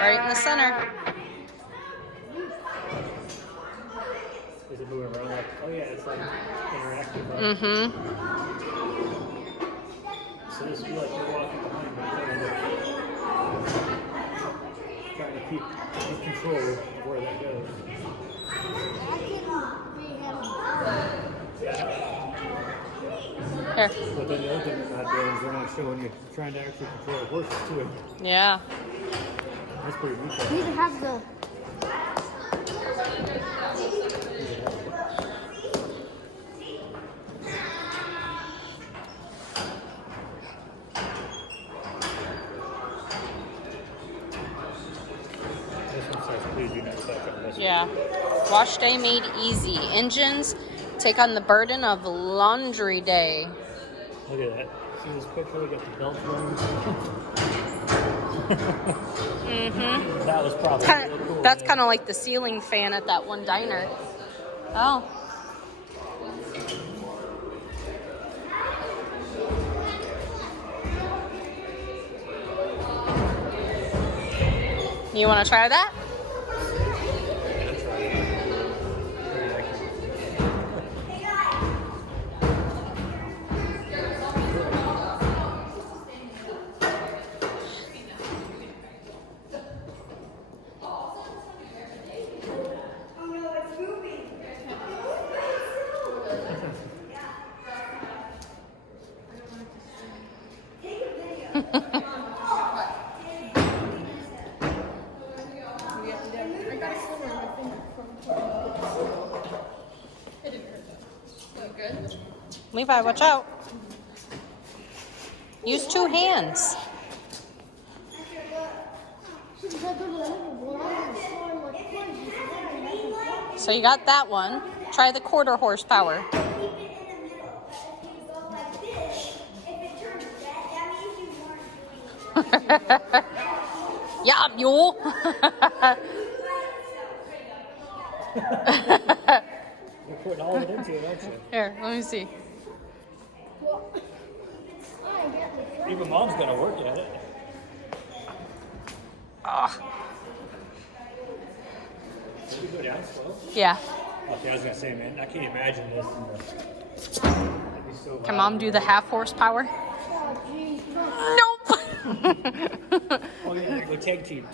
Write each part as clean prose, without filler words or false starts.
Right in the center. Is it moving around like, oh yeah, it's like interactive. Mm-hmm. So this would be like you're walking behind me, trying to keep control of where that goes. Here. But then the other thing they're not doing is they're not showing you trying to actually control horses too. Yeah. That's pretty neat. We need to have the. This one says please do not touch on this. Yeah. Wash day made easy. Engines take on the burden of laundry day. Look at that. See this picture? We got the belt going. Mm-hmm. That was probably real cool. That's kind of like the ceiling fan at that one diner. Oh. You want to try that? Levi, watch out. Use two hands. So you got that one. Try the 1/4 horsepower. Yeah, mule. You're putting all of it into it, aren't you? Here, let me see. Even Mom's gonna work at it. Ah. Should we go down slow? Yeah. Okay, I was gonna say, man, I can't imagine this. That'd be so Can loud. Mom do the 1/2 horsepower? Nope. Oh yeah, go tag team.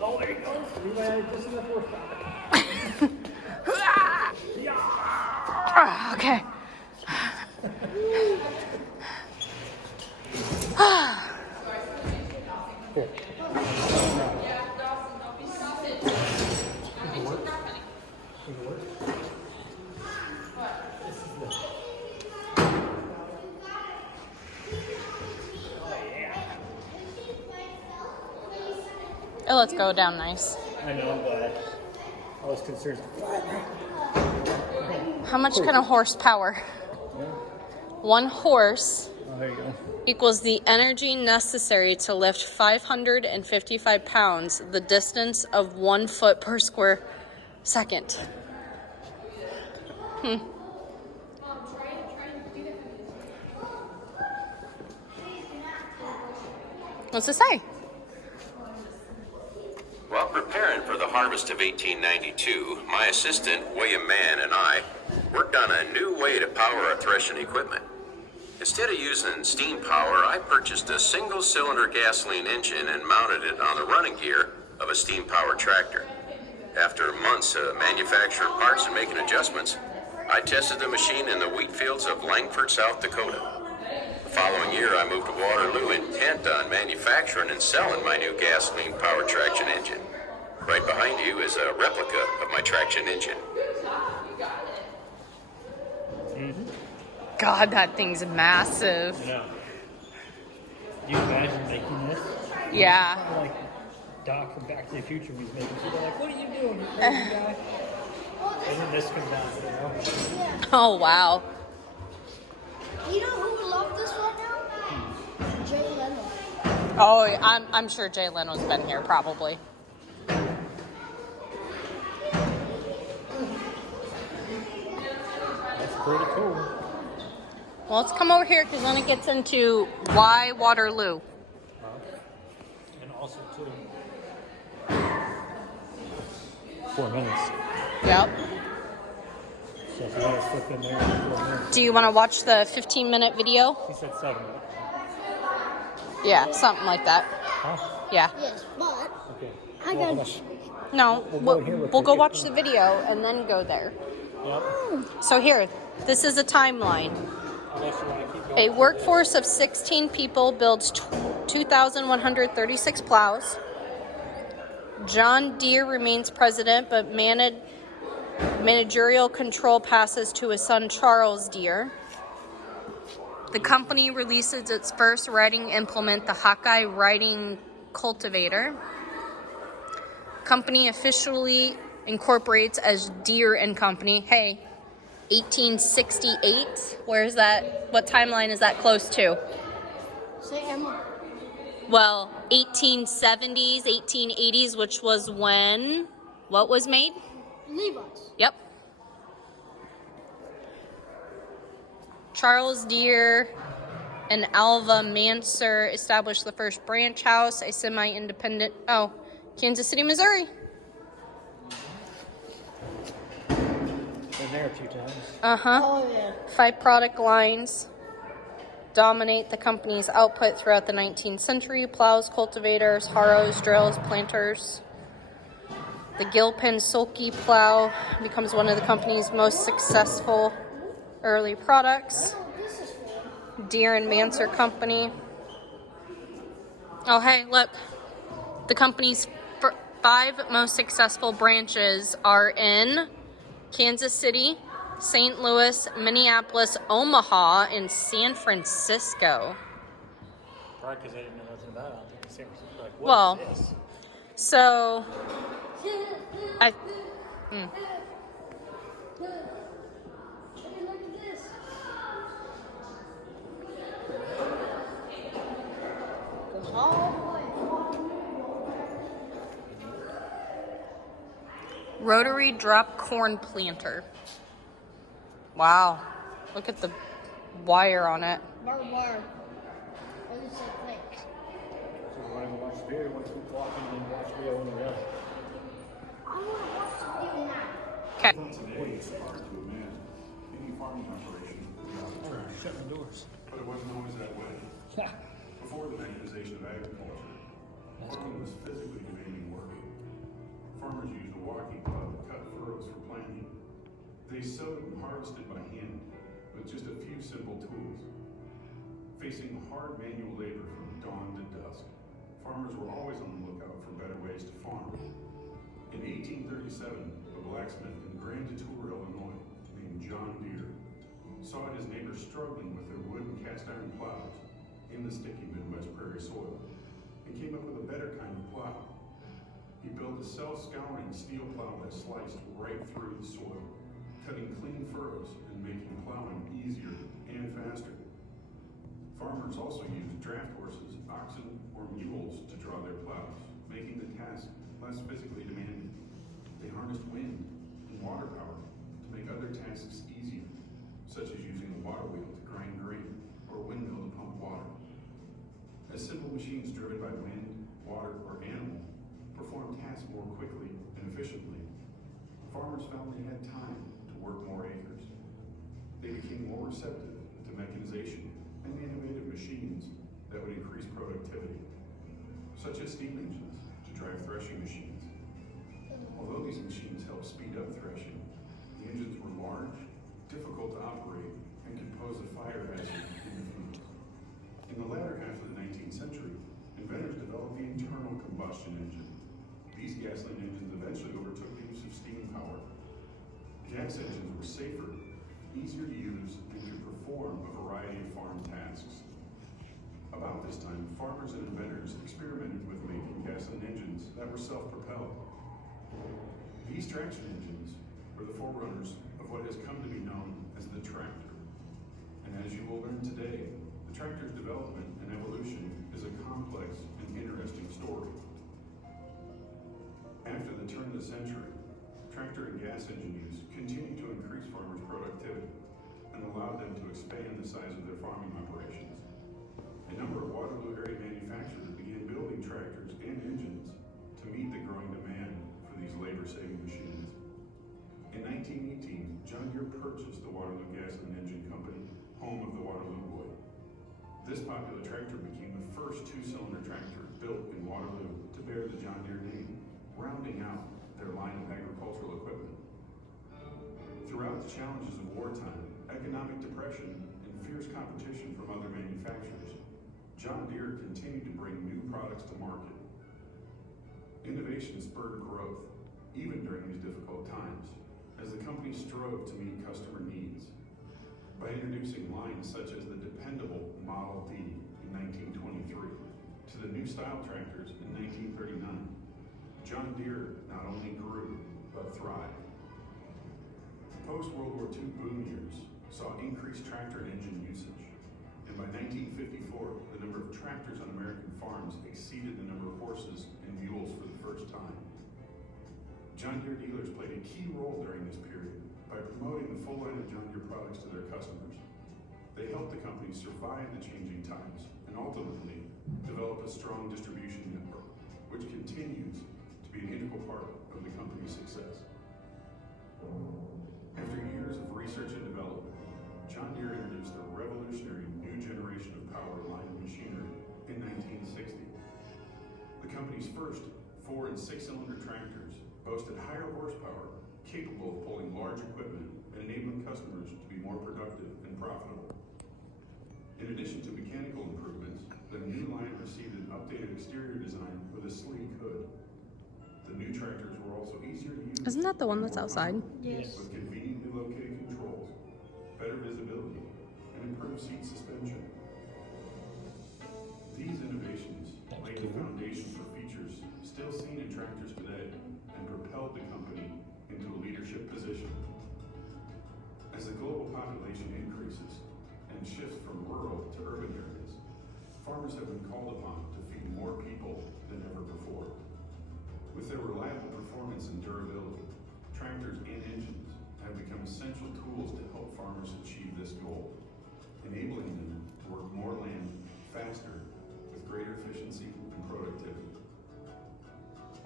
Oh, there you go. This is the horsepower. Okay. Cool. It lets go down nice. I know, I'm glad. I was concerned. How much kind of horsepower? 1 horse Oh, there you go. equals the energy necessary to lift 555 pounds, the distance of 1 foot per square second. What's it say? While preparing for the harvest of 1892, my assistant, William Mann, and I worked on a new way to power our threshing equipment. Instead of using steam power, I purchased a single-cylinder gasoline engine and mounted it on the running gear of a steam-powered tractor. After months of manufacturing parts and making adjustments, I tested the machine in the wheat fields of Langford, South Dakota. The following year, I moved to Waterloo intent on manufacturing and selling my new gasoline-powered traction engine. Right behind you is a replica of my traction engine. God, that thing's massive. I know. Do you imagine making this? Yeah. Kind of like Doc from Back to the Future was making. People are like, what are you doing, you crazy guy? And then this comes out, you know? Oh, wow. You know who would love this right now? Jay Leno. Oh, I'm sure Jay Leno's been here, probably. That's pretty cool. Well, let's come over here because then it gets into why Waterloo. And also, too, 4 minutes. Yep. So if you want to slip in there in 4 minutes. Do you want to watch the 15-minute video? He said 7. Yeah, something like that. Huh? Yeah. Yes, but Okay. I Well, got. No, We'll go here with we'll the go watch 15. the video and then go there. Yep. So here, this is a timeline. Unless you want to keep going. A workforce of 16 people builds 2,136 plows. John Deere remains president, but managerial control passes to his son Charles Deere. The company releases its first riding implement, the Hawkeye riding cultivator. Company officially incorporates as Deere and Company. Hey, 1868. Where's that? What timeline is that close to? Say Emma. Well, 1870s, 1880s, which was when what was made? Levi's. Yep. Charles Deere and Alva Manser established the first branch house, a semi-independent, Kansas City, Missouri. Been there a few times. Uh-huh. Oh yeah. 5 product lines dominate the company's output throughout the 19th century. Plows, cultivators, harrows, drills, planters. The Gilpin Sulky plow becomes one of the company's most successful early products. This is for. Deere and Manser Company. Oh, hey, look. The company's 5 most successful branches are in Kansas City, St. Louis, Minneapolis, Omaha, and San Francisco. Probably because they didn't know nothing about it. I don't think San Francisco like, Well, what is this? So, I. Look at this. Goes all the way. Rotary drop corn planter. Wow. Look at the wire on it. Barbed wire. At least I think. So you want to watch the video, you want to keep walking and then watch the video when we're done. I want to watch the video now. Okay. Today, it's hard to imagine any farming operation without a tractor. Shut my doors. But it wasn't always that way. Before the mechanization of agriculture, farming was physically demanding work. Farmers used a walking plow to cut furrows for planting. They sowed and harvested by hand with just a few simple tools. Facing hard manual labor from dawn to dusk, farmers were always on the lookout for better ways to farm. In 1837, a blacksmith in Grand Detour, Illinois, named John Deere, saw his neighbors struggling with their wood and cast iron plows in the sticky Midwest prairie soil, and came up with a better kind of plow. He built a self-scouring steel plow that sliced right through the soil, cutting clean furrows and making plowing easier and faster. Farmers also used draft horses, oxen, or mules to draw their plows, making the task less physically demanding. They harnessed wind and water power to make other tasks easier, such as using a water wheel to grind grain or a windmill to pump water. As simple machines driven by wind, water, or animal performed tasks more quickly and efficiently, farmers found they had time to work more acres. They became more receptive to mechanization and innovative machines that would increase productivity, such as steam engines to drive threshing machines. Although these machines helped speed up threshing, the engines were large, difficult to operate, and could pose a fire hazard in the fields. In the latter half of the 19th century, inventors developed the internal combustion engine. These gasoline engines eventually overtook the use of steam power. Gas engines were safer, easier to use, and could perform a variety of farm tasks. About this time, farmers and inventors experimented with making gasoline engines that were self-propelled. These traction engines were the forerunners of what has come to be known as the tractor. And as you will learn today, the tractor's development and evolution is a complex and interesting story. After the turn of the century, tractor and gas engine use continued to increase farmers' productivity, and allowed them to expand the size of their farming operations. A number of Waterloo area manufacturers began building tractors and engines to meet the growing demand for these labor-saving machines. In 1918, John Deere purchased the Waterloo Gasoline Engine Company, home of the Waterloo Boy. This popular tractor became the first two-cylinder tractor built in Waterloo to bear the John Deere name, rounding out their line of agricultural equipment. Throughout the challenges of wartime, economic depression, and fierce competition from other manufacturers, John Deere continued to bring new products to market. Innovation spurred growth, even during these difficult times, as the company strove to meet customer needs. By introducing lines such as the dependable Model D in 1923 to the new style tractors in 1939, John Deere not only grew, but thrived. The post-World War II boom years saw increased tractor and engine usage, and by 1954, the number of tractors on American farms exceeded the number of horses and mules for the first time. John Deere dealers played a key role during this period by promoting the full line of John Deere products to their customers. They helped the company survive the changing times and ultimately develop a strong distribution network, which continues to be an integral part of the company's success. After years of research and development, John Deere introduced a revolutionary new generation of power line machinery in 1960. The company's first 4- and 6-cylinder tractors boasted higher horsepower, capable of pulling large equipment and enabling customers to be more productive and profitable. In addition to mechanical improvements, the new line received an updated exterior design with a sleek hood. The new tractors were also easier to use. Isn't that the one that's outside? Yes. With conveniently located controls, better visibility, and improved seat suspension. These innovations laid the foundation for features still seen in tractors today and propelled the company into a leadership position. As the global population increases and shifts from rural to urban areas, farmers have been called upon to feed more people than ever before. With their reliable performance and durability, tractors and engines have become essential tools to help farmers achieve this goal, enabling them to work more land faster with greater efficiency and productivity.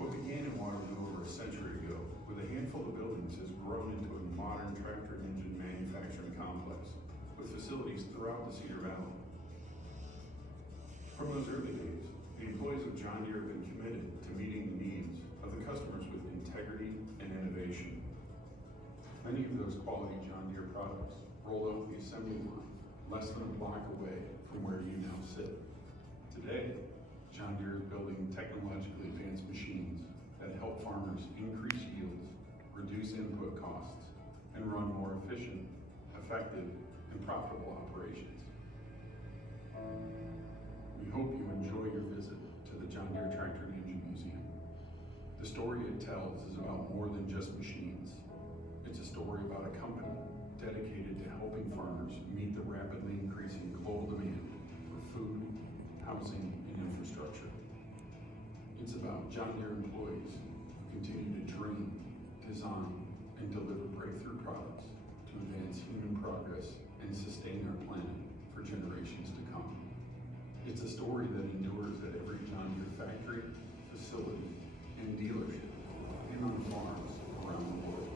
What began in Waterloo over a century ago with a handful of buildings has grown into a modern tractor and engine manufacturing complex with facilities throughout the Cedar Valley. From those early days, the employees of John Deere have been committed to meeting the needs of the customers with integrity and innovation. Many of those quality John Deere products rolled off the assembly line less than a block away from where you now sit. Today, John Deere is building technologically advanced machines that help farmers increase yields, reduce input costs, and run more efficient, effective, and profitable operations. We hope you enjoy your visit to the John Deere Tractor and Engine Museum. The story it tells is about more than just machines. It's a story about a company dedicated to helping farmers meet the rapidly increasing global demand for food, housing, and infrastructure. It's about John Deere employees who continue to dream, design, and deliver breakthrough products to advance human progress and sustain our planet for generations to come. It's a story that endures at every John Deere factory, facility, and dealership, and on farms around the world.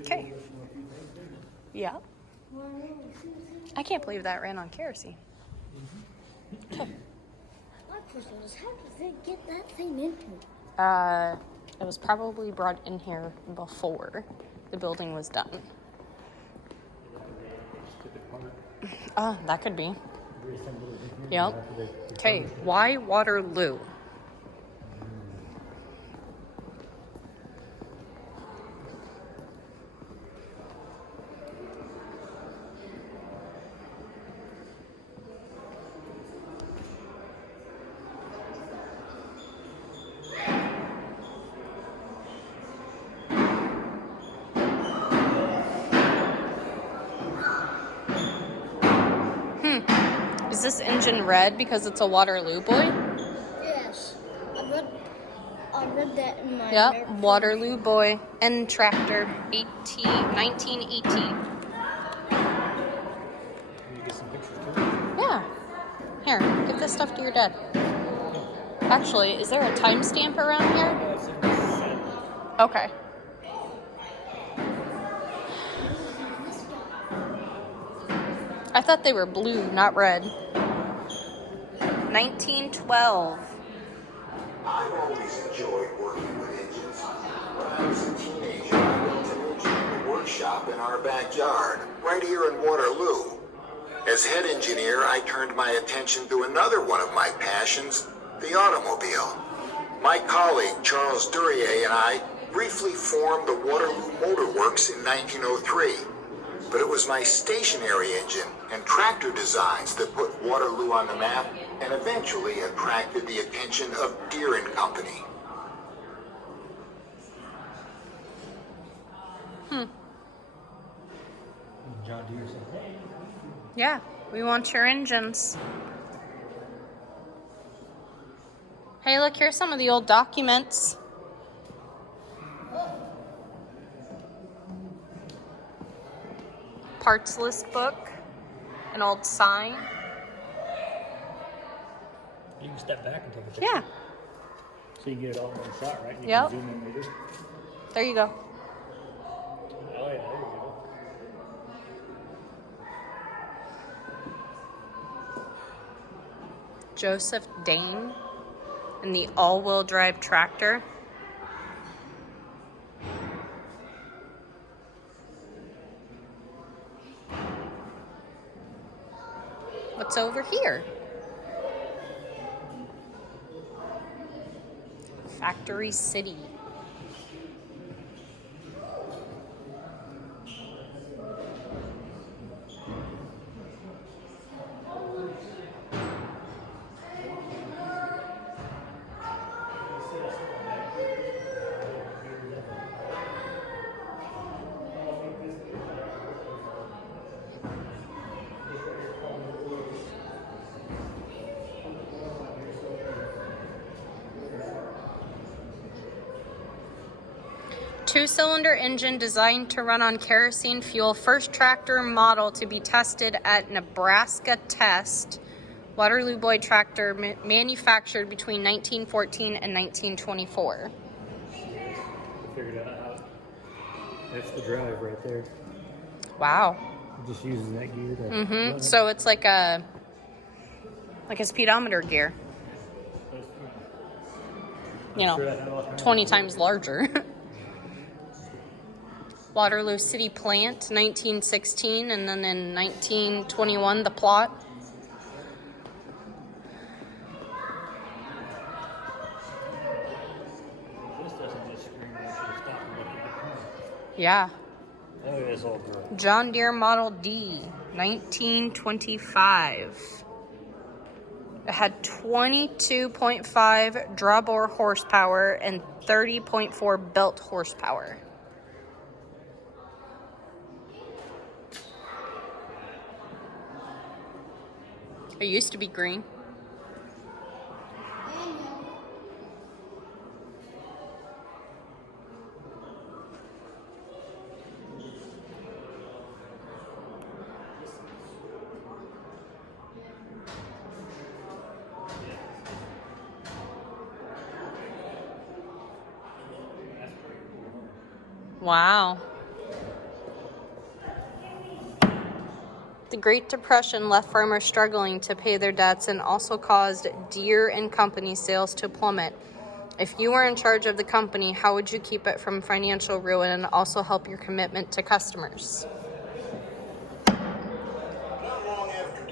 Okay. Yeah. I can't believe that ran on kerosene. My question is, how did they get that thing into? It was probably brought in here before the building was done. That could be. Yep. Okay, why Waterloo? Is this engine red because it's a Waterloo boy? Yes. I read I read that in my Yep, Waterloo Boy and Tractor, 1918. You get some pictures too? Yeah. Here, give this stuff to your dad. Actually, is there a timestamp around here? Okay. I thought they were blue, not red. 1912. I've always enjoyed working with engines. When I was a teenager, I built an engine in the workshop in our backyard, right here in Waterloo. As head engineer, I turned my attention to another one of my passions, the automobile. My colleague, Charles Duryea, and I briefly formed the Waterloo Motor Works in 1903. But it was my stationary engine and tractor designs that put Waterloo on the map and eventually attracted the attention of Deere and Company. John Deere said, hey. Yeah, we want your engines. Hey, look, here's some of the old documents. Parts list book, an old sign. You can step back and take a picture. Yeah, So you can get it all in one shot, right? And you Yep. can zoom in later. there you go. Oh, yeah, there you go. Joseph Dane and the all-wheel drive tractor. What's over here? Factory City. Two-cylinder engine designed to run on kerosene fuel. First tractor model to be tested at Nebraska Test. Waterloo Boy tractor manufactured between 1914 and 1924. I figured out how. That's the drive right there. Wow. It just uses that gear to. Mm-hmm. So it's like a speedometer gear. You know, 20 times larger. Waterloo City plant, 1916, and then in 1921, the plot. This doesn't just scream at you to stop and look at the car. Yeah. Oh, yeah, it's all girl. John Deere Model D, 1925. It had 22.5 drawbore horsepower and 30.4 belt horsepower. It used to be green. Wow. The Great Depression left farmers struggling to pay their debts and also caused Deere and Company sales to plummet. If you were in charge of the company, how would you keep it from financial ruin and also help your commitment to customers?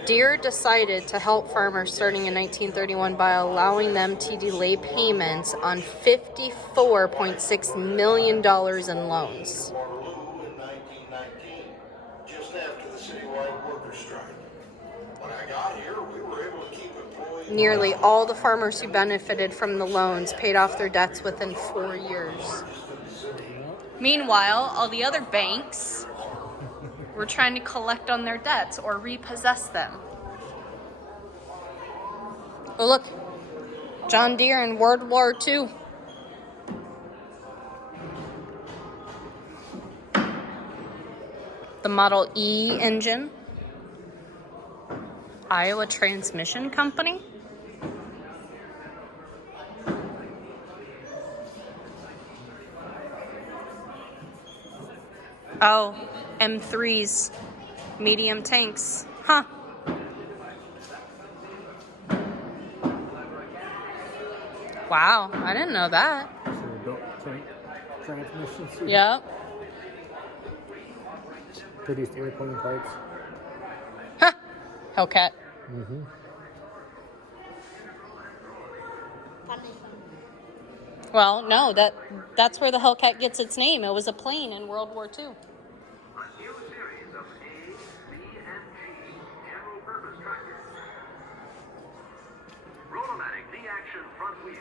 Deere decided to help farmers starting in 1931 by allowing them to delay payments on $54.6 million in loans. Waterloo in 1919, just after the citywide worker strike. When I got here, we were able to keep employees. Nearly all the farmers who benefited from the loans paid off their debts within 4 years. Meanwhile, all the other banks were trying to collect on their debts or repossess them. Oh, look. John Deere in World War II. The Model E engine. Iowa Transmission Company. Oh, M3s, medium tanks. Huh. Wow, I didn't know that. So we built tank transmissions here. Yep. Produced airplane parts. Huh. Hellcat. Mm-hmm. Well, no, that's where the Hellcat gets its name. It was a plane in World War II. A new series of A, B, and G general-purpose tractors. Roll-o-matic V-action front wheel.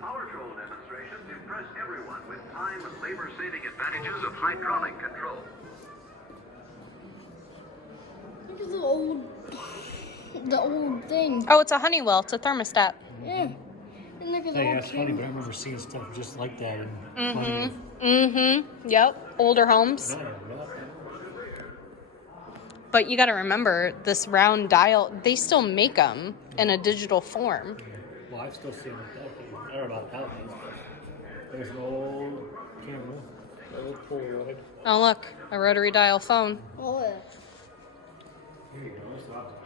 Power control demonstrations impress everyone with time and labor-saving advantages of hydraulic control. Look at the old thing. Oh, it's a Honeywell. It's a thermostat. Yeah. And look at the Hey, old that's funny, but I remember seeing stuff just like that in Yep. Older homes. But you got to remember, this round dial, they still make them in a digital form. Well, I've still seen that. I don't know about nowadays, but there's an old camera, old Polaroid. Oh, look, a rotary dial phone. Oh, yeah. Here you go. That's what I'm talking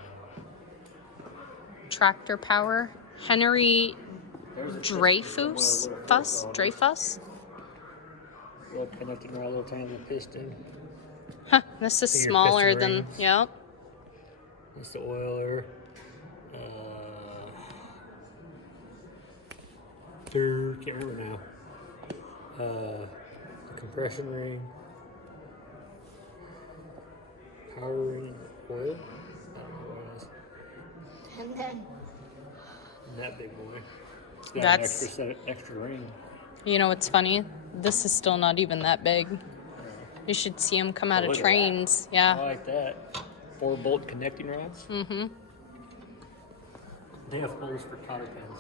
Tractor power. Henry about. There's a Dreyfus? Dreyfus? Look, connected to our little tiny piston. Huh, this is See your smaller piston than, rings? yep. That's the oiler. Can't remember now. The compression ring. Power ring oil. I don't know what it is. And then And that big boy. It's got That's- an extra ring. You know what's funny? This is still not even that big. You should see them come out of Look at trains. I Yeah. like that. 4-bolt connecting rods. Mm-hmm. They have holes for cotter pins.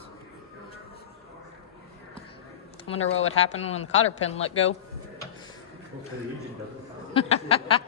I wonder what would happen when the cotter pin let go. Hopefully the engine doesn't.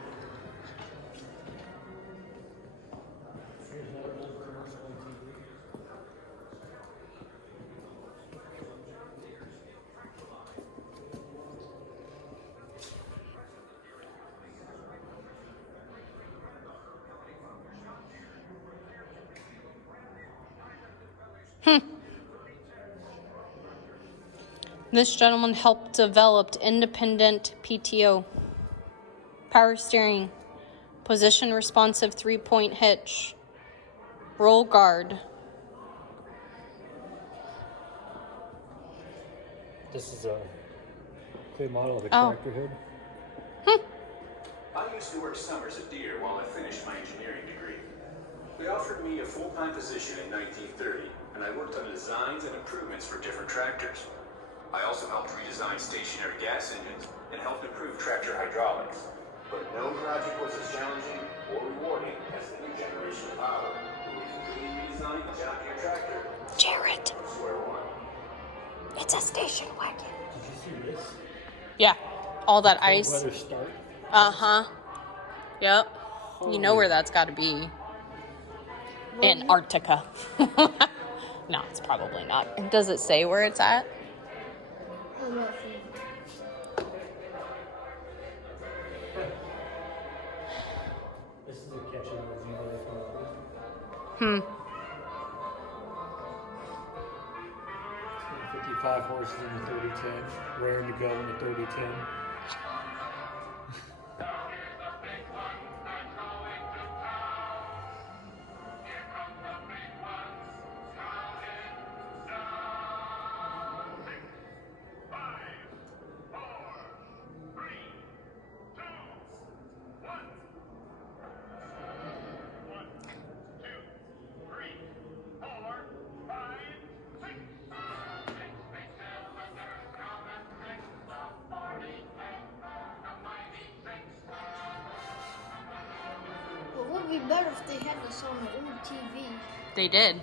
This gentleman helped develop independent PTO, power steering, position responsive 3-point hitch, roll guard. This is a clear model of a Oh. tractor hood. I used to work summers at Deere while I finished my engineering degree. They offered me a full-time position in 1930, and I worked on designs and improvements for different tractors. I also helped redesign stationary gas engines and helped improve tractor hydraulics. But no project was as challenging or rewarding as the new generation of power, who we completely redesigned the John Deere tractor Jared, from square one. it's a station wagon. Did you see this? Yeah, all that ice. Weather start. Uh-huh. Yep. You know where that's got to be. Antarctica. No, it's probably not. Does it say where it's at? I'm not sure. This is a catchy little zero they come up with. 55 horses in the 3010, raring to go in the 3010. It would be better if they had this on the old TV. They did.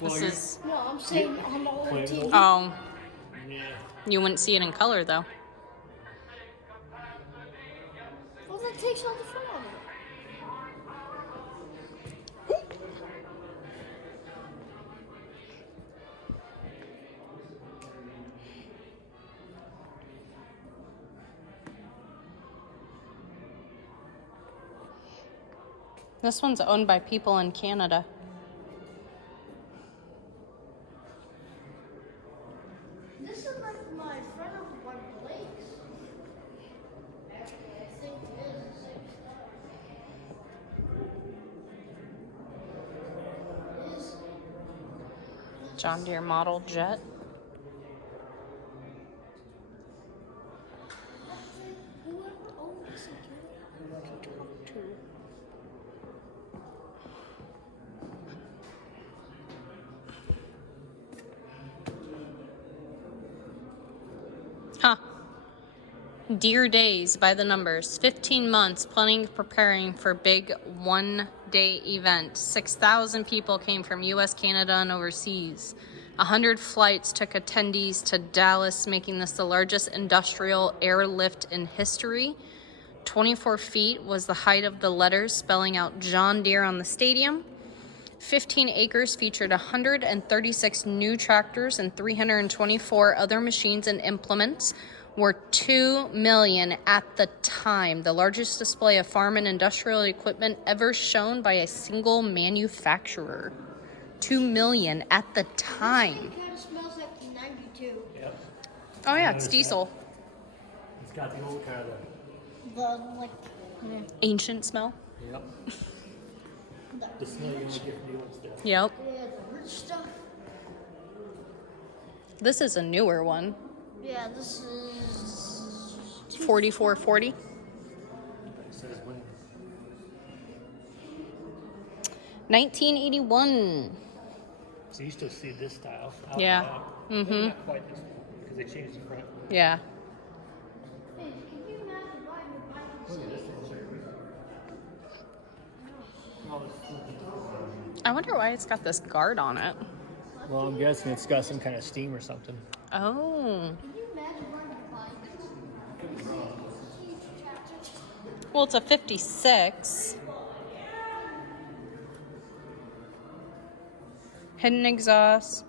Well, This you- is. No, I'm saying on the old Wait, TV. Oh, Yeah. you wouldn't see it in color though. that takes all the fun out of it. This one's owned by people in Canada. This is like my friend of my Blake's. I think it is. It is. John Deere model jet. Whoever owns this account, I can talk to. Huh. Deere days by the numbers. 15 months planning, preparing for big one-day event. 6,000 people came from U.S., Canada, and overseas. 100 flights took attendees to Dallas, making this the largest industrial airlift in history. 24 feet was the height of the letters spelling out John Deere on the stadium. 15 acres featured 136 new tractors and 324 other machines and implements. Were $2 million at the time, the largest display of farm and industrial equipment ever shown by a single manufacturer. $2 million at the time. It kind of smells like the 92. Yep. Oh yeah, it's diesel. It's got the old kind of. The, like, Ancient smell. Yep. The smell you get from the old stuff. Yep. yeah, the rich stuff. This is a newer one. Yeah, this is 4440. It says when. 1981. So you still see this style. Out Yeah. and out. Mhm. Not quite this one because they changed the front. Yeah. Hey, can you imagine riding your bike and Look at this one. I wonder why it's got this guard on it. Well, I'm guessing it's got some kind of steam or something. Oh. Can you imagine riding your bike? Huge tractor. Well, it's a 56. Hidden exhaust.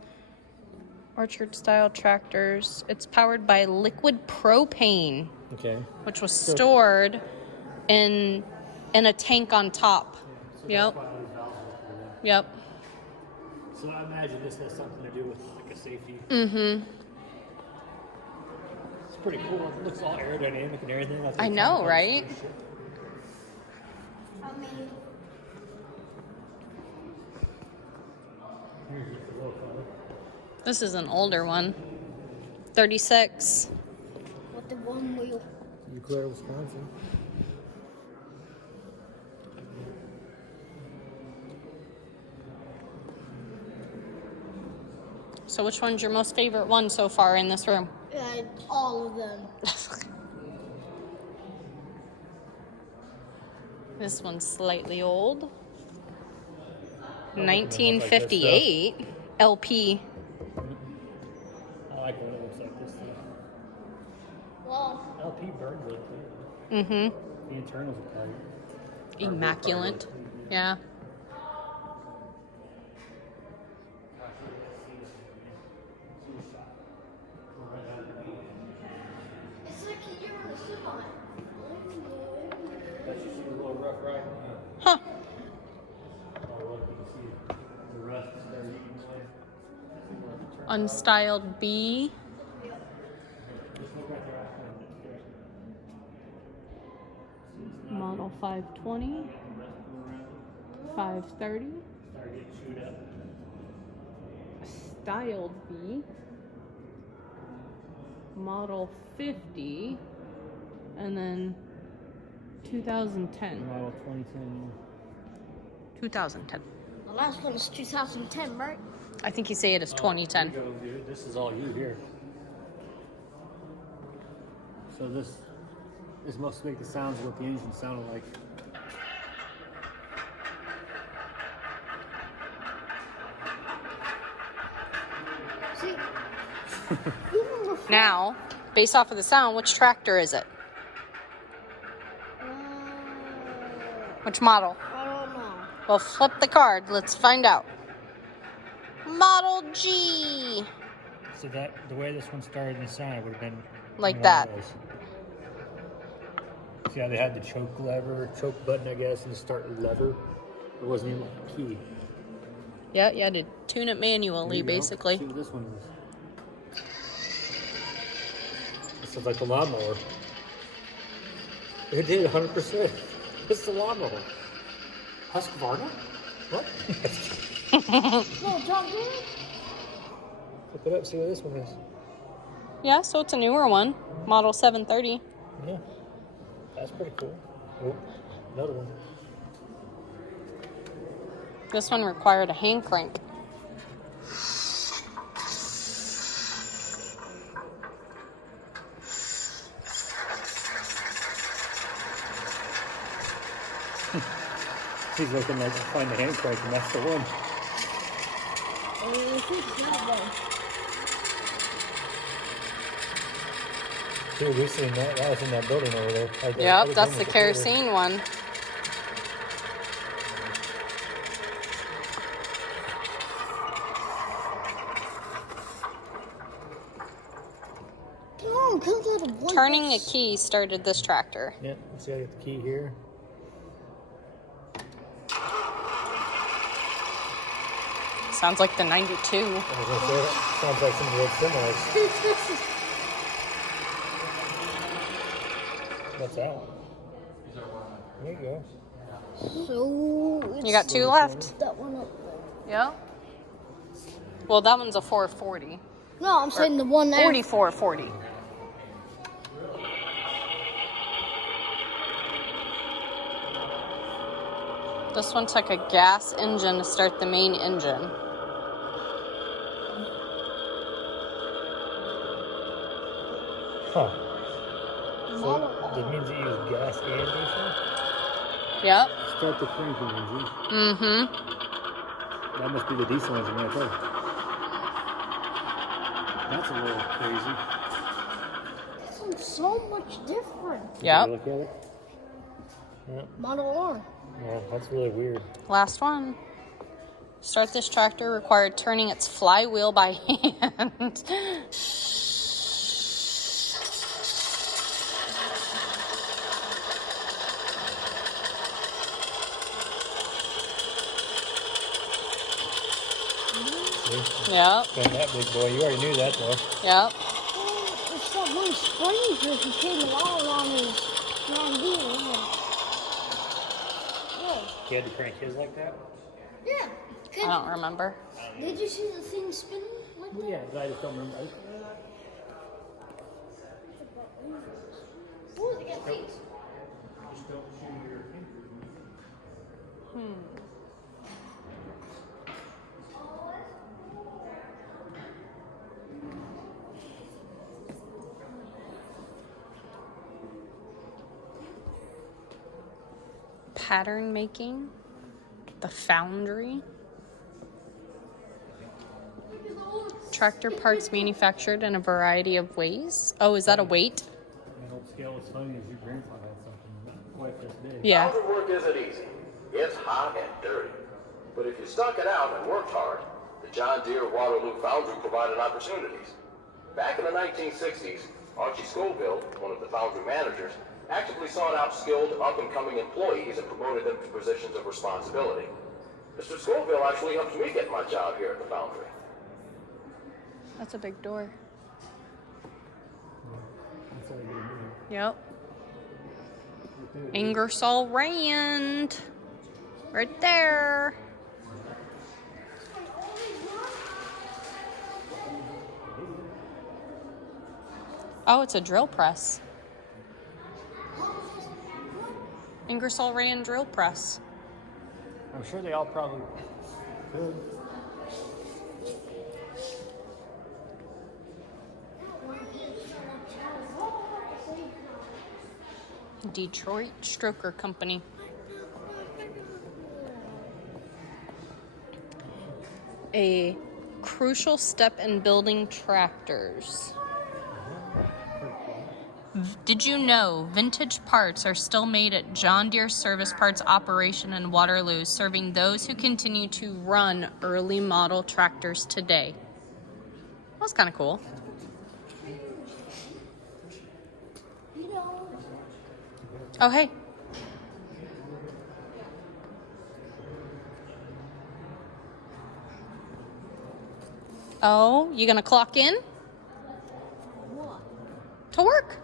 Orchard style tractors. It's powered by liquid propane, Okay. which was stored in a tank on top. So Yep. that's why all these valves are for that. Yep. So I imagine this has something to do with like a safety. Mm-hmm. It's pretty cool. It looks all aerodynamic and everything. Like I know, right? I mean, Here's just a little color. This is an older one. 36. with the one wheel. Eau Claire, Wisconsin. So which one's your most favorite one so far in this room? All of them. This one's slightly old. 1958 LP. I like when it looks like this stuff. Well, LP burns really clear. Mm-hmm. The internals are probably Immaculate. Yeah. it's like you're on a semi. That's just a little rough ride. Huh. Oh, look, you can see the rust is there eating away. Unstyled B. Just look right there. Model 520. 530. Start getting chewed up. Styled B. Model 50. And then 2010. Model 2010. 2010. The last one is 2010, right? I think you say it is 2010. Here you go, dude. This is all you here. So this must make the sounds of what the engine sounded like. See, even Now, based off of the sound, which tractor is it? Which model? I don't know. Well, flip the card. Let's find out. Model G. So that the way this one started inside would have been Like one of that. those. See how they had the choke button, I guess, and the start lever. It wasn't even like a key. Yeah, you had to tune it manually, There you go. basically. See what this one is. This is like the lawnmower. It did 100%. It's the lawnmower. Husqvarna? What? No, John Deere? Flip it up, see what this one is. Yeah, so it's a newer one. Model 730. Yeah. That's pretty cool. Oh, another one. This one required a hand crank. He's looking like to find the hand crank, and that's the one. I think it's that one. Dude, we've seen that. That was in that building over there. Yep, that's the kerosene one. Oh, comes out of one. Turning a key started this tractor. Yeah, see, I got the key here. Sounds like the 92. I was gonna say, that sounds like some real similars. What's that one? There you go. So You got two left. that one up there. Yep. Well, that one's a 440. No, I'm saying the one there. 4440. This one took a gas engine to start the main engine. Huh. So that means you use gas and diesel? Yep. Start the cranking engine. Mm-hmm. That must be the diesel engine right there. That's a little crazy. This one's so much different. Yep. Look at it. Yep. Model R. Well, that's really weird. Last one. Start this tractor required turning its flywheel by hand. Yep. Got that big boy. You already knew that though. Yep. It's that one Stranger who came along on his John Deere. Yeah. You had to crank his like that? Yeah. I don't remember. Did you see the thing spinning like that? Yeah, but I just don't remember. Ooh, they got these. Pattern making. The foundry. Tractor parts manufactured in a variety of ways. Oh, is that a weight? My old scale was funny as your grandpa had something not quite this big. Yeah. Foundry work isn't easy. It's hot and dirty. But if you stuck it out and worked hard, the John Deere Waterloo Foundry provided opportunities. Back in the 1960s, Archie Scoville, one of the foundry managers, actively sought out skilled, up-and-coming employees and promoted them to positions of responsibility. Mr. Scoville actually helped me get my job here at the foundry. That's a big door. That's all you need. Yep. Ingersoll Rand. Right there. Oh, it's a drill press. Ingersoll Rand drill press. I'm sure they all probably could. Detroit Stroker Company. A crucial step in building tractors. Did you know vintage parts are still made at John Deere Service Parts Operation in Waterloo, serving those who continue to run early model tractors today? That's kind of cool. You know, Oh, hey. Oh, you gonna clock in? what? To work.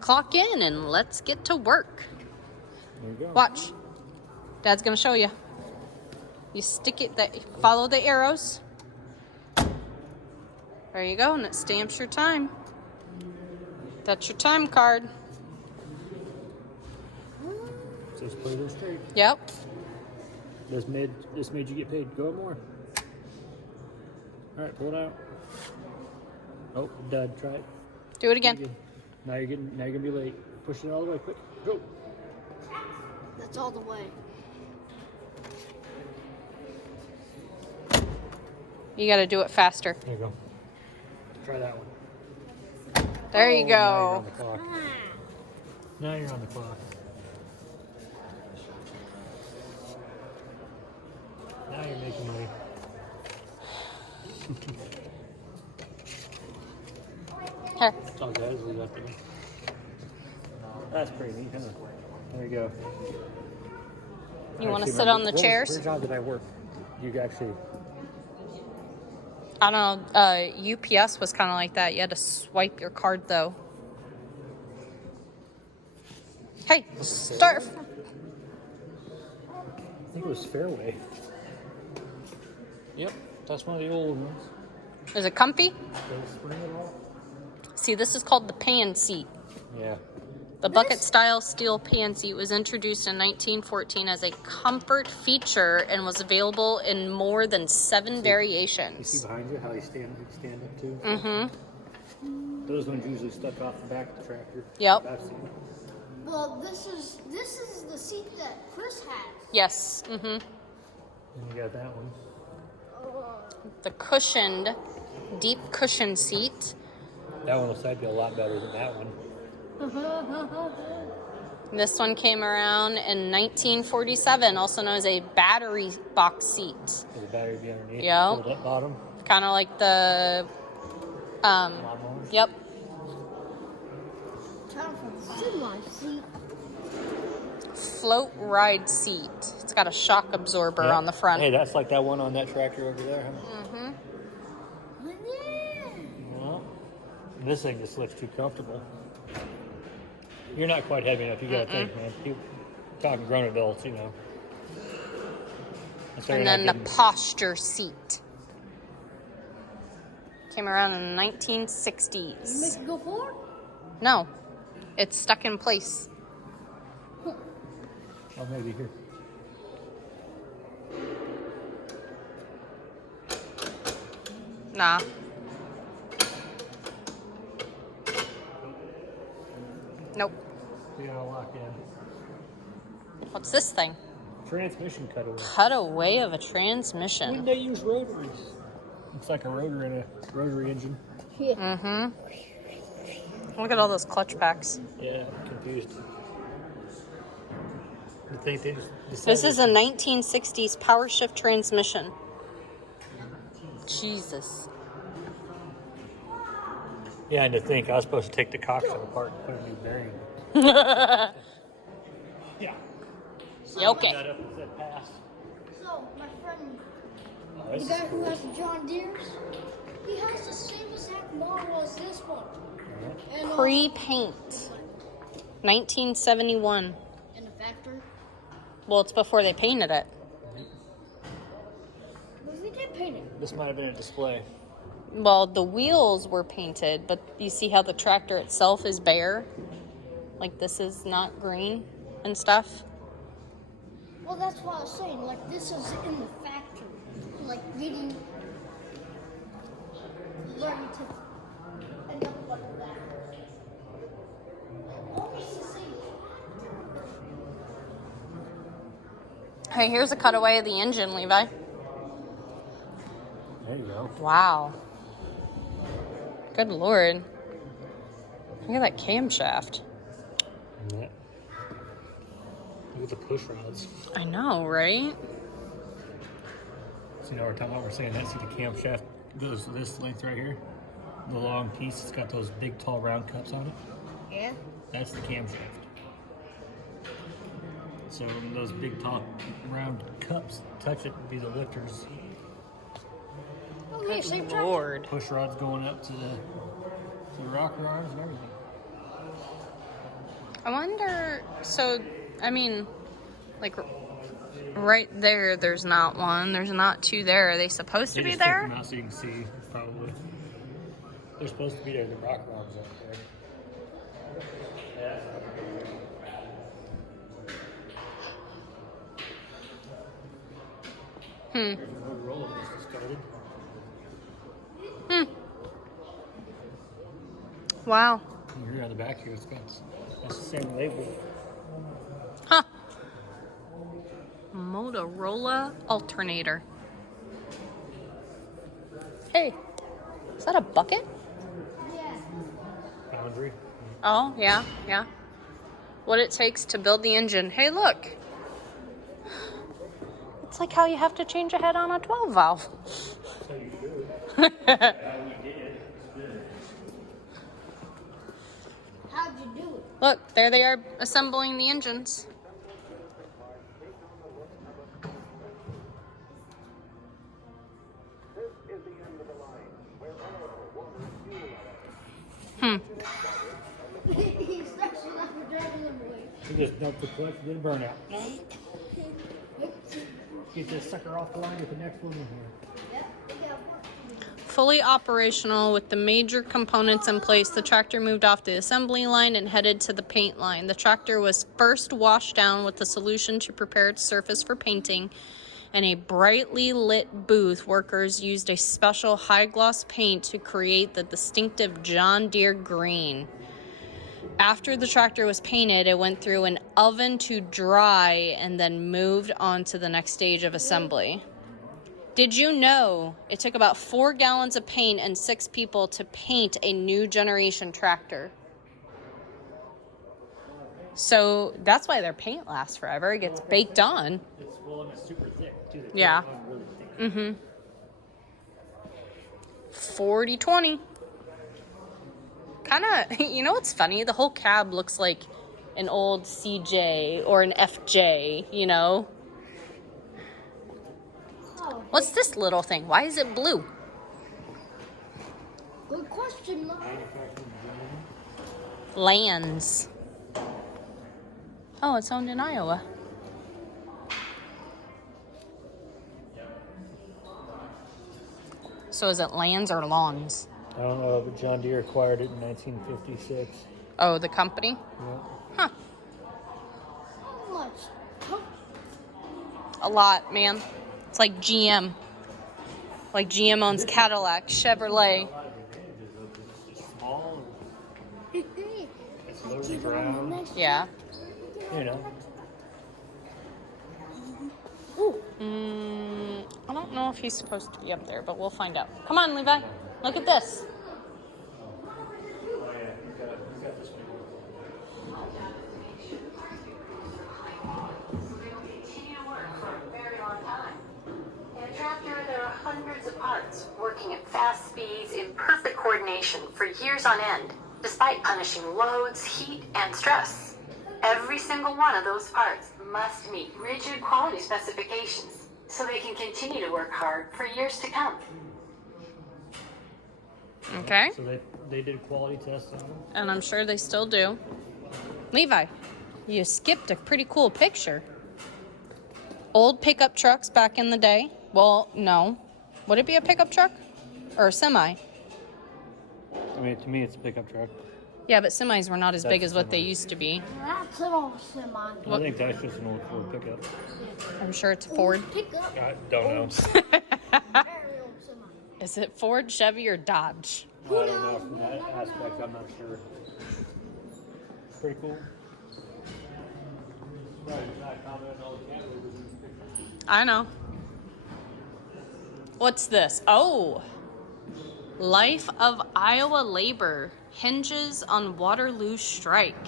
Clock in and let's get to work. There you go. Watch. Dad's gonna show you. You stick it, follow the arrows. There you go, and it stamps your time. That's your time card. Says put it in straight. Yep. This made you get paid. Go more. All right, pull it out. Oh, dud. Try it. Do it again. Now you're gonna be late. Push it all the way. Quick. Go. That's all the way. You gotta do it faster. There you go. Try that one. There you Now you're go. on the clock. Now you're on the clock. Now you're making money. Here. That's all guys we left in. That's pretty neat, huh? There you go. You want to Actually, sit on the where chairs? job did I work? You actually. I don't know. UPS was kind of like that. You had to swipe your card though. Hey, start. I think it was Fairway. Yep, that's one of the old ones. Is it comfy? Did it spring at all? See, this is called the pan seat. Yeah. The bucket-style steel pan seat was introduced in 1914 as a comfort feature and was available in more than 7 You see variations. behind you how they stand up too? Mm-hmm. Those ones usually stuck off the back of the tractor. Yep. I've seen it. Well, this is the seat that Chris has. Yes. Mm-hmm. And you got that one. The cushioned, deep cushion seat. That one will side you a lot better than that one. This one came around in 1947, also known as a battery box seat. With the battery be underneath. Yep. Fold up bottom. Kind of like the, Lawnmowers. yep. Time for the semi seat. Float ride seat. It's got a shock absorber Yep. on the front. Hey, that's like that one on that tractor over there, huh? Mm-hmm. Well, this thing just looks too comfortable. You're not quite heavy enough. You gotta think, man. You're talking grown adults, you know. And then the posture seat. Came around in the 1960s. You make it go forward? No, it's stuck in place. Oh, maybe here. Nah. Nope. You gotta lock in. What's this thing? Transmission cutaway. Cutaway of a When transmission. they use rotaries? Looks like a rotor in a rotary engine. Mm-hmm. Look at all those clutch packs. Yeah, I'm confused. You think they just This is a 1960s power shift transmission. Jesus. Yeah, and to think I was supposed to take the cockpit apart and put a new bearing. Yeah. Okay. That up and said pass. So, my friend, Oh, the this guy is who cool. has the John Deere's, he has the same exact model as this one. And, Pre-paint. 1971. in the factory. Well, it's before they painted it. But we did paint it. This might have been a display. Well, the wheels were painted, but you see how the tractor itself is bare? Like this is not green and stuff. Well, that's what I was saying. Like, this is in the factory. Like, getting ready to end up like that. Almost the same. Hey, here's a cutaway of the engine, Levi. There you go. Wow. Good Lord. Look at that camshaft. And that. Look at the push rods. I know, right? So you know what we're talking about? We're saying that. See the camshaft goes to this length right here? The long piece. It's got those big, tall, round cups on it. Yeah. That's the camshaft. So when those big, tall, round cups touch it, would be the lifters. Okay, same tractor. Lord. Push rods going up to the rocker arms and everything. I wonder, so, I mean, like, right there, there's not one. There's not two there. Are they supposed to be Just took there? them out so you can see, probably. They're supposed to be there. The rocker arms up there. Wow. Here on the back here, it's got that's the same label. Huh. Motorola alternator. Hey, is that a bucket? Boundary. Oh, yeah, yeah. What it takes to build the engine. Hey, look. It's like how you have to change a head on a 12 valve. So you should. How'd you do it? Look, there they are assembling the engines. He starts to laugh and driving them away. You just dump the clutch and then burn out. Get this sucker off the line with the next one in here. Fully operational with the major components in place, the tractor moved off the assembly line and headed to the paint line. The tractor was first washed down with the solution to prepare its surface for painting. In a brightly lit booth, workers used a special high-gloss paint to create the distinctive John Deere green. After the tractor was painted, it went through an oven to dry and then moved on to the next stage of assembly. Did you know it took about 4 gallons of paint and 6 people to paint a new generation tractor? So that's why their paint lasts forever. It gets baked on. It's super thick too. Yeah. Really thick. Mm-hmm. 40-20. Kind of, you know what's funny? The whole cab looks like an old CJ or an FJ, you know? What's this little thing? Why is it blue? Good question, look. Lands. Oh, it's owned in Iowa. So is it lands or lawns? I don't know, but John Deere acquired it in 1956. Oh, the company? Yeah. Huh. How much? Huh? A lot, man. It's like GM. Like GM owns Cadillac, Chevrolet. It's small. It's low to the Get on the ground. next Yeah. You know. I don't know if he's supposed to be up there, but we'll find out. Come on, Levi. Look at this. In a tractor, there are hundreds of parts working at fast speeds in perfect coordination for years on end, despite punishing loads, heat, and stress. Every single one of those parts must meet rigid quality specifications so they can continue to work hard for years to come. Okay. So they did a quality test on them. And I'm sure they still do. Levi, you skipped a pretty cool picture. Old pickup trucks back in the day. Well, no. Would it be a pickup truck? Or a semi? I mean, to me, it's a pickup truck. Yeah, but semis were not as big That's as what they semi. used to be. That's an old semi. I think that's just an old Ford pickup. I'm sure it's Ford. Pickup. I don't know. Very old semi. Is it Ford, Chevy, or Dodge? I don't know from that aspect. I'm not sure. Pretty cool. I know. What's this? Oh. Life of Iowa Labor. hinges on Waterloo strike.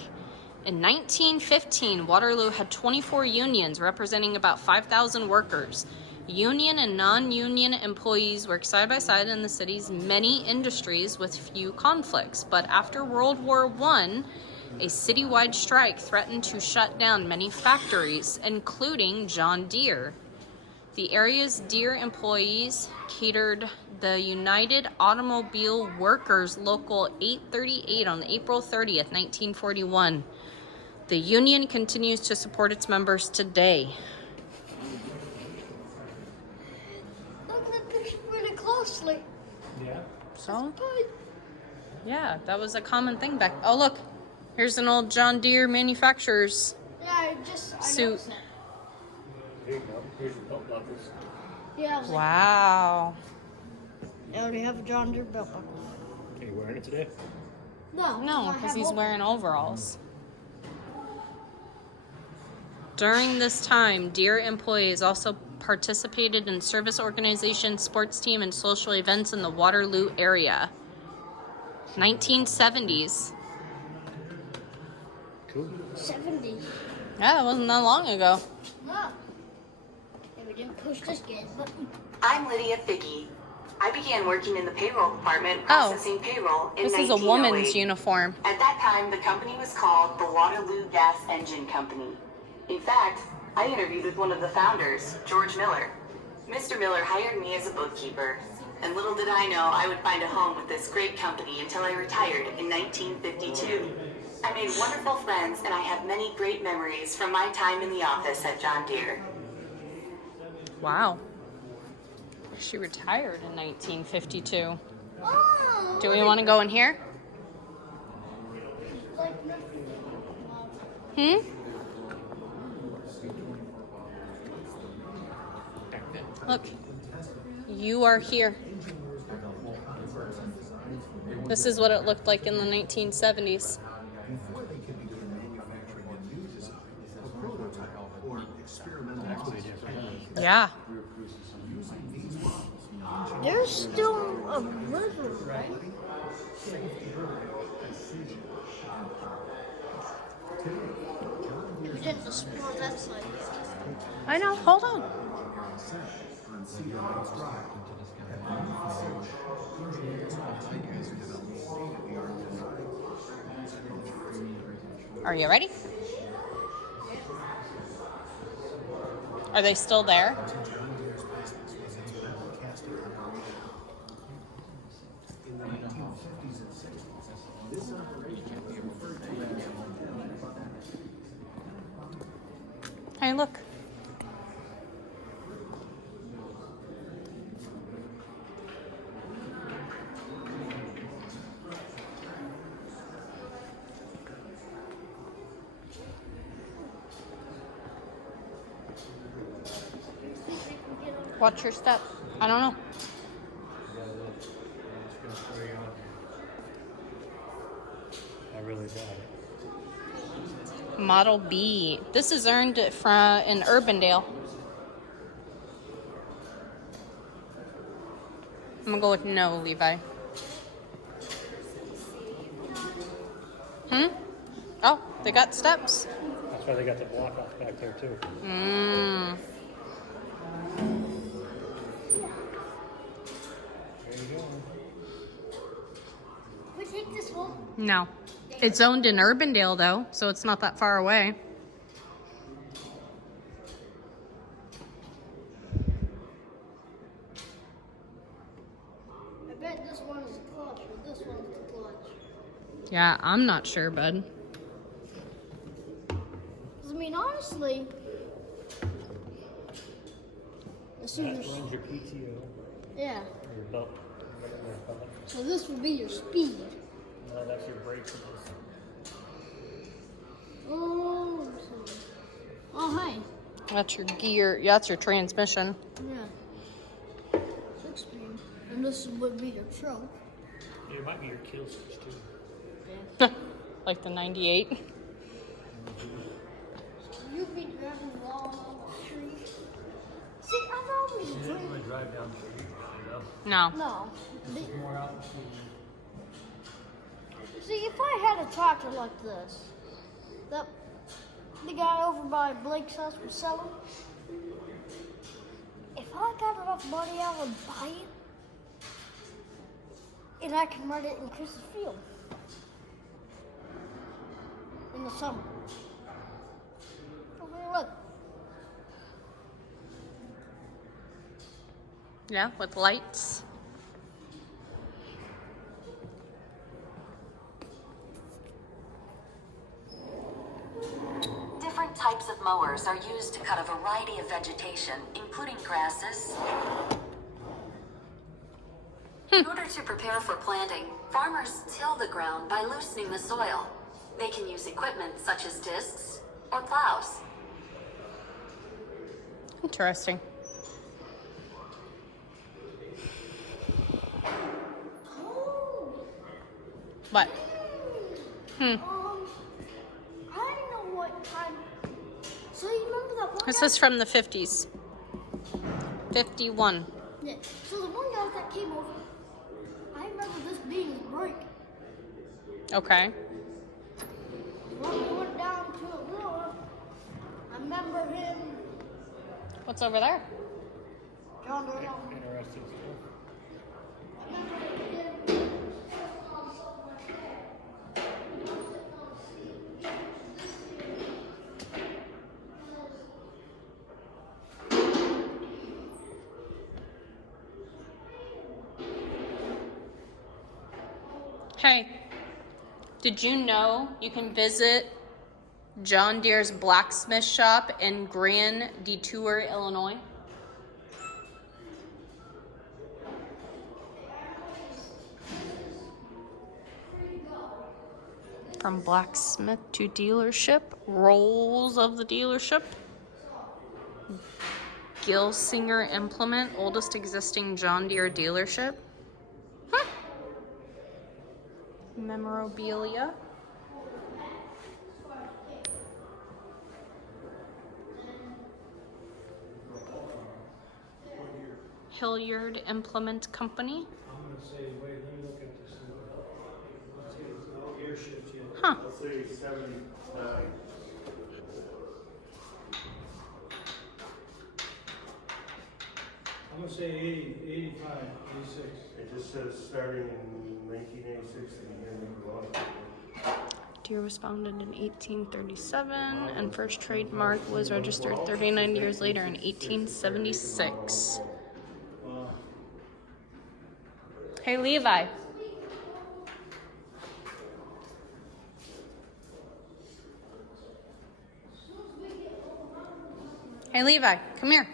In 1915, Waterloo had 24 unions representing about 5,000 workers. Union and non-union employees worked side by side in the city's many industries with few conflicts. But after World War I, a citywide strike threatened to shut down many factories, including John Deere. The area's Deere employees catered the United Automobile Workers Local 838 on April 30th, 1941. The union continues to support its members today. Look at the picture really closely. Yeah. So, yeah, that was a common thing back. Oh, look, here's an old John Deere manufacturer's I suit. noticed that. There you go. Here's your belt buckles. Yeah, I was like, Wow. I already have a John Deere belt buckle. Are you wearing it today? No, I because have he's both. wearing overalls. During this time, Deere employees also participated in service organizations, sports team, and social events in the Waterloo area. 1970s. Cool. 70. Yeah, that wasn't that long ago. No. Yeah, we didn't push this guy's button. I'm Lydia Figge. I began working in the payroll department processing payroll in This is a 1908. woman's uniform. At that time, the company was called the Waterloo Gas Engine Company. In fact, I interviewed with one of the founders, George Miller. Mr. Miller hired me as a bookkeeper, and little did I know I would find a home with this great company until I retired in 1952. I made wonderful friends, and I have many great memories from my time in the office at John Deere. Wow. She retired in 1952. Oh! Do we want to go in here? Hmm? Look, you are here. This is what it looked like in the 1970s. Before they could begin manufacturing a new design, a prototype, or experimental model, Yeah. using these models, There's still a river, right? We didn't explore that side. I know. Hold on. Are you ready? Are they still there? Hey, look. Watch your step. I don't know. I really got it. Model B. This is earned from in Urbandale. I'm gonna go with no, Levi. Oh, they got steps. That's why they got the block off back there too. Mmm. There you go. We take this one. No. It's owned in Urbandale, though, so it's not that far away. I bet this one is the clutch, or this one's the clutch. Yeah, I'm not sure, bud. 'Cause, I mean, honestly, this That is your, runs your PTO yeah. or your belt. Whatever they call it. So this would be your speed. No, that's your brakes. Oh, so, oh, hi. That's your gear. Yeah, that's your transmission. Yeah. 6-speed. And this would be your choke. It might be your kill switch too. Like the 98. You'd be driving along on the street. See, I've always You didn't dreamed. really drive down the street, you know? No. No. More out in the street. See, if I had a tractor like this, that the guy over by Blake's house was selling, if I got enough money, I would buy it, and I can run it in Chris's field in the summer. Over here, look. Yeah, with lights. Different types of mowers are used to cut a variety of vegetation, including grasses. In order to prepare for planting, farmers till the ground by loosening the soil. They can use equipment such as discs or plows. Interesting. What? I don't know what time. So you remember that one This guy? is from the 50s. 51. Yeah. So the one guy that came over, I remember this being his break. Okay. When we went down to Aurora, I remember him, What's over there? John Deere. Interesting stuff. Hey, did you know you can visit John Deere's blacksmith shop in Grand Detour, Illinois? From blacksmith to dealership, roles of the dealership. Gilsinger Implement, oldest existing John Deere dealership. Huh. Memorabilia. Hilliard Implement Company. I'm going to say, wait, let me look at this. Let's see, it's no gear shift yet. Huh. Let's say 79. I'm going to say 80, 85, 86. It just says starting in 1986 and here we go on. Deere was founded in 1837 and first trademark was registered 39 years later in 1876. Hey, Levi. Hey, Levi, come here.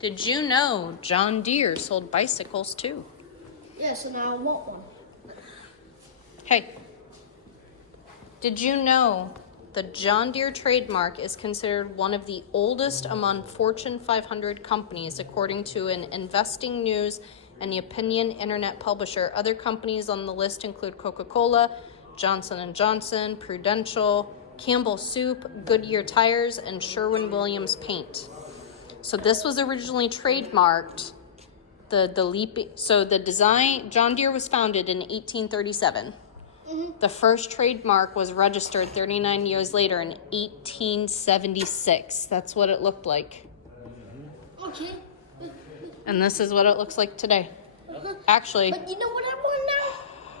Did you know John Deere sold bicycles too? Yes, and I want one. Hey, did you know the John Deere trademark is considered one of the oldest among Fortune 500 companies, according to an Investing News and the Opinion internet publisher? Other companies on the list include Coca-Cola, Johnson & Johnson, Prudential, Campbell Soup, Goodyear Tires, and Sherwin-Williams Paint. So this was originally trademarked. The design, John Deere was founded in 1837. Mm-hmm. The first trademark was registered 39 years later in 1876. That's what it looked like. Okay. And this is what it looks like today. Actually, But you know what I want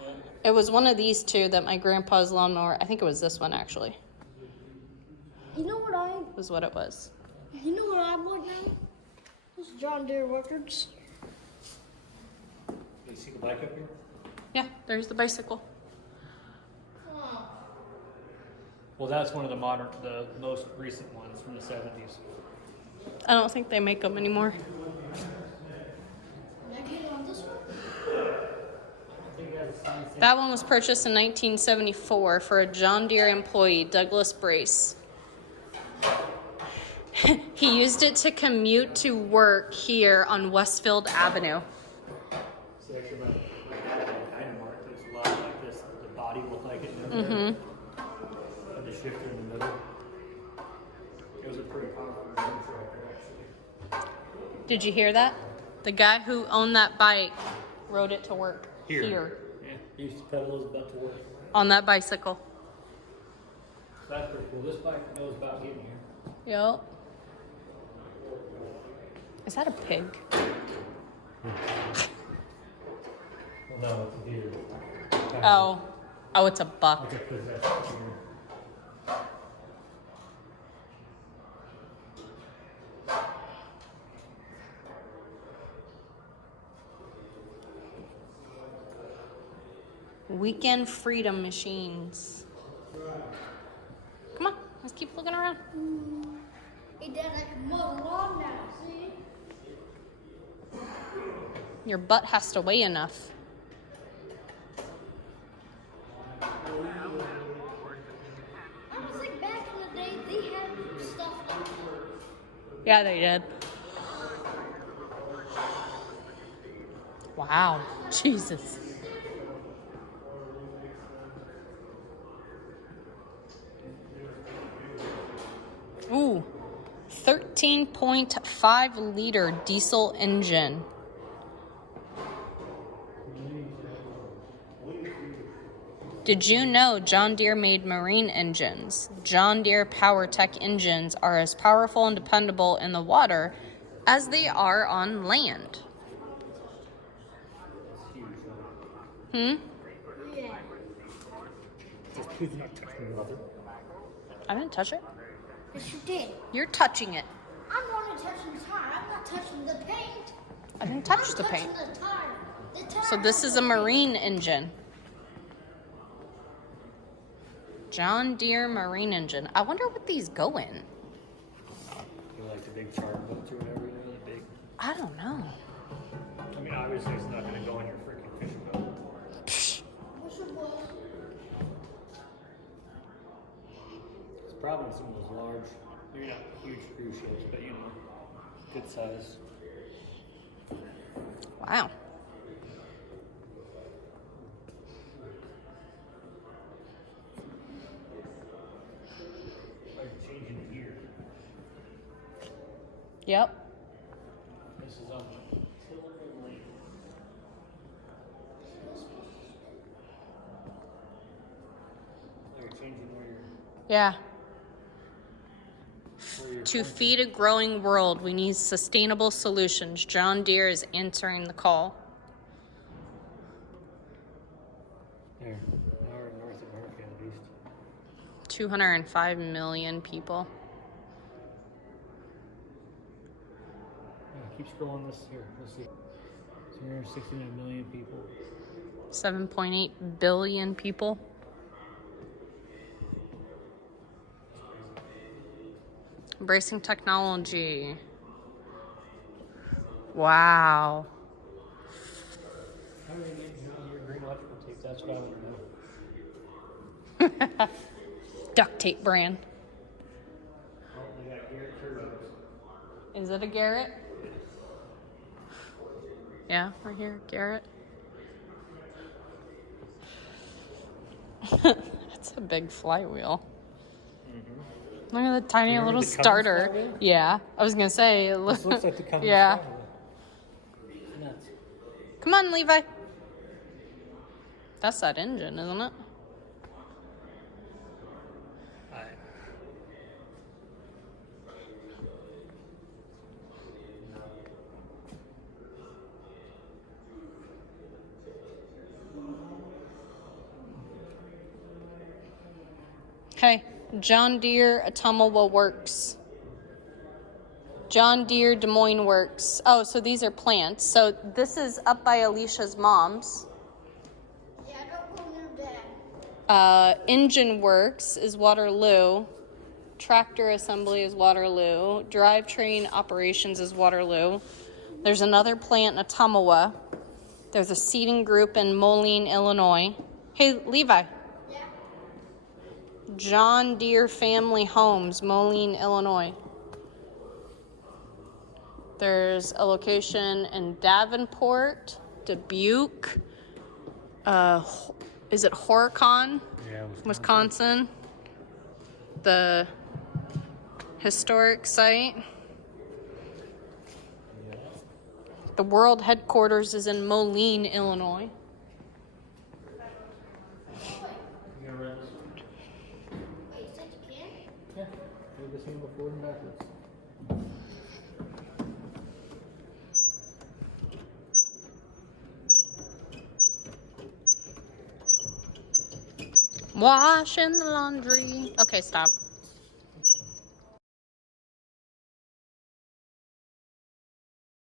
now? it was one of these two that my grandpa's lawnmower, I think it was this one actually, You know what I? was what it was. You know what I want now? This John Deere records. You see the bike up here? Yeah, there's the bicycle. Well, that's one of the most recent ones from the 70s. I don't think they make them anymore. Can I get on this one? That one was purchased in 1974 for a John Deere employee, Douglas Brace. He used it to commute to work here on Westfield Avenue. So actually, my Dynamark looks a lot like this. The body looked like it. Mm-hmm. And the shifter in the middle. It was a pretty powerful tractor, actually. Did you hear that? The guy who owned that bike rode it to work Here. here. Yeah. He used to pedal his butt to work. On that bicycle. So that's pretty cool. This bike knows about getting here. Yep. Is that a pig? Well, no, it's a deer. Oh. Oh, it's a buck. It's a possessed deer. Weekend freedom machines. Come on, let's keep looking around. It does like a motor lawn now, see? Your butt has to weigh enough. I was like back in the day, they had stuff like that. Yeah, they did. Wow, Jesus. Ooh, 13.5 liter diesel engine. Did you know John Deere made marine engines? John Deere PowerTech engines are as powerful and dependable in the water as they are on land. Yeah. He's not touching mother. I didn't touch it. Yes, you did. You're touching it. I'm only touching the tire. I'm not touching the paint. I didn't touch I'm the paint. touching the tire. The tire. So this is a marine engine. John Deere marine engine. I wonder what these go in. You like the big char boats or whatever, you know, the big. I don't know. I mean, obviously it's not going to go in your freaking fishing boat. Wish it was. It's probably some of those large, maybe not huge cruise ships, but you know, good size. Wow. Like changing the gear. Yep. This is on Tilden Lake. They're changing where you're. Yeah. To feed a growing world, we need sustainable solutions. John Deere is answering the call. There. Now we're in North America at least. 205 million people. Yeah, keep scrolling this here. Let's see. 269 million people. 7.8 billion people. Embracing technology. Wow. How do they get your green electrical tape? That's what I want to know. Duct tape brand. Oh, they got Garrett turbos. Is it a Garrett? Yeah, right here, Garrett. That's a big flywheel. Mm-hmm. Look at the tiny Remember little the Cummins starter. flywheel? Yeah, I was gonna say. This looks like the Cummins Yeah. flywheel. Nuts. Come on, Levi. That's that engine, isn't it? Okay, John Deere Ottumwa Works. John Deere Des Moines Works. Oh, so these are plants. So this is up by Alicia's mom's. Yeah, don't go near that. Engine Works is Waterloo. Tractor Assembly is Waterloo. Drivetrain Operations is Waterloo. There's another plant in Ottumwa. There's a seeding group in Moline, Illinois. Hey, Levi. Yeah. John Deere Family Homes, Moline, Illinois. There's a location in Davenport, Dubuque. Is it Horicon, Yeah, Wisconsin? The historic site. The world headquarters is in Moline, Illinois. this handle forward and backwards. Washing the laundry. Okay, stop.